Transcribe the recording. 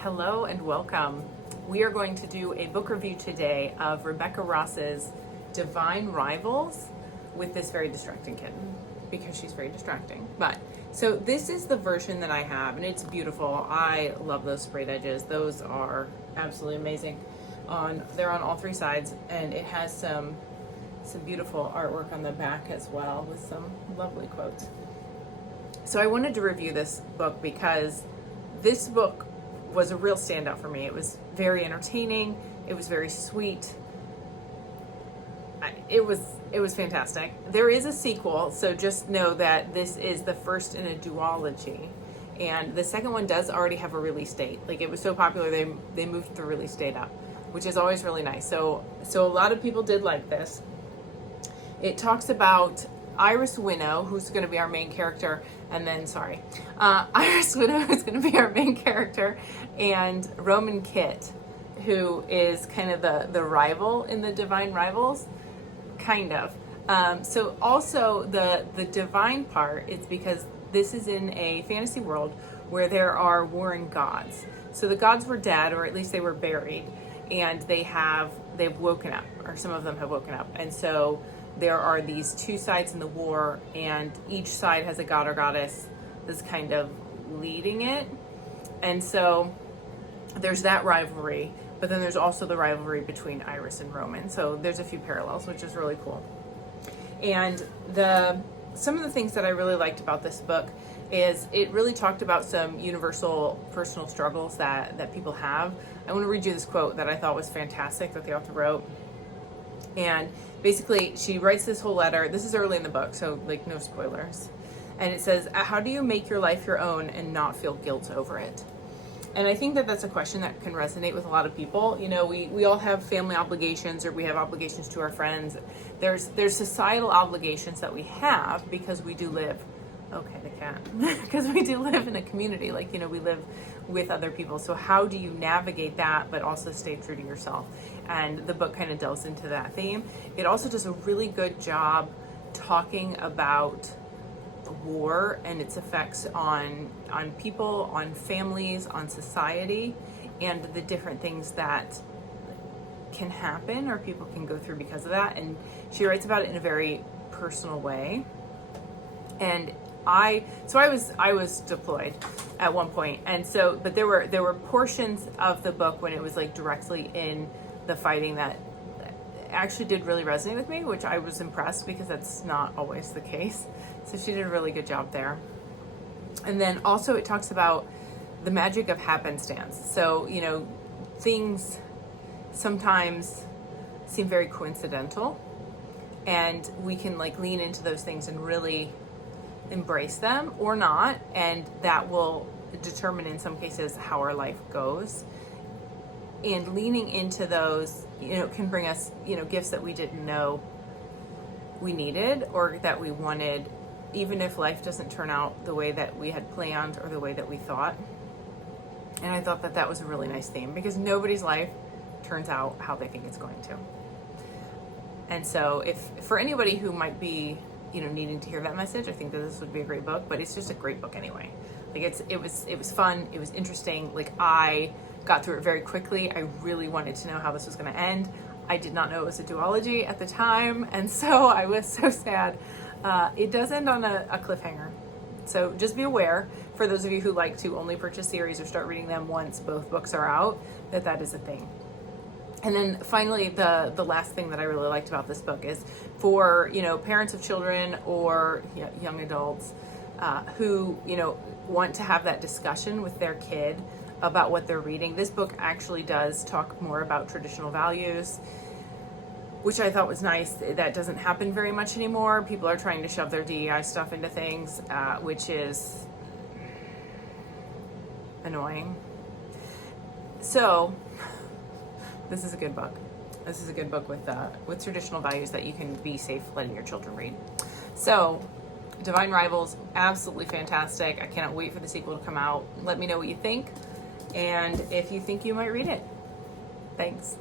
Hello and welcome. We are going to do a book review today of Rebecca Ross's Divine Rivals with this very distracting kitten, because she's very distracting. So this is the version that I have, and it's beautiful. I love those sprayed edges. Those are absolutely amazing. They're on all three sides, and it has some beautiful artwork on the back as well with some lovely quotes. So I wanted to review this book because this book was a real standout for me. It was very entertaining. It was very sweet. It was fantastic. There is a sequel, so just know that this is the first in a duology, and the second one does already have a release date. Like, it was so popular, they moved the release date up, which is always really nice. So a lot of people did like this. It talks about Iris Winnow, who's going to be our main character, Iris Winnow, who's going to be our main character, and Roman Kit, who is kind of the rival in the Divine Rivals, kind of. So also the divine part is because this is in a fantasy world where there are warring gods. So the gods were dead, or at least they were buried, and they've woken up, or some of them have woken up, and so there are these two sides in the war, and each side has a god or goddess that's kind of leading it. And so there's that rivalry, but then there's also the rivalry between Iris and Roman. So there's a few parallels, which is really cool. And some of the things that I really liked about this book is it really talked about some universal personal struggles that people have. I want to read you this quote that I thought was fantastic that the author wrote. And basically, she writes this whole letter. This is early in the book, so like no spoilers. And it says, how do you make your life your own and not feel guilt over it? And I think that that's a question that can resonate with a lot of people. You know, we all have family obligations, or we have obligations to our friends. There's societal obligations that we have because we do live, okay, the cat, because we do live in a community. Like, you know, we live with other people. So how do you navigate that but also stay true to yourself? And the book kind of delves into that theme. It also does a really good job talking about war and its effects on people, on families, on society, and the different things that can happen or people can go through because of that. And she writes about it in a very personal way. And I was deployed at one point, and so, but there were portions of the book when it was like directly in the fighting that actually did really resonate with me, which I was impressed because that's not always the case. So she did a really good job there. And then also it talks about the magic of happenstance. So, you know, things sometimes seem very coincidental, and we can like lean into those things and really embrace them or not, and that will determine in some cases how our life goes. And leaning into those, you know, can bring us, you know, gifts that we didn't know we needed or that we wanted, even if life doesn't turn out the way that we had planned or the way that we thought. And I thought that that was a really nice theme, because nobody's life turns out how they think it's going to. And so if for anybody who might be, you know, needing to hear that message, I think that this would be a great book. But it's just a great book anyway. Like, it was fun, it was interesting. Like, I got through it very quickly. I really wanted to know how this was going to end. I did not know it was a duology at the time, and so I was so sad. It does end on a cliffhanger, so just be aware, for those of you who like to only purchase series or start reading them once both books are out, that is a thing. And then finally, the last thing that I really liked about this book is for, you know, parents of children or young adults who, you know, want to have that discussion with their kid about what they're reading. This book actually does talk more about traditional values, which I thought was nice. That doesn't happen very much anymore. People are trying to shove their DEI stuff into things, which is annoying. So this is a good book. This is a good book with traditional values that you can be safe letting your children read. So Divine Rivals, absolutely fantastic. I cannot wait for the sequel to come out. Let me know what you think, and if you think you might read it. Thanks.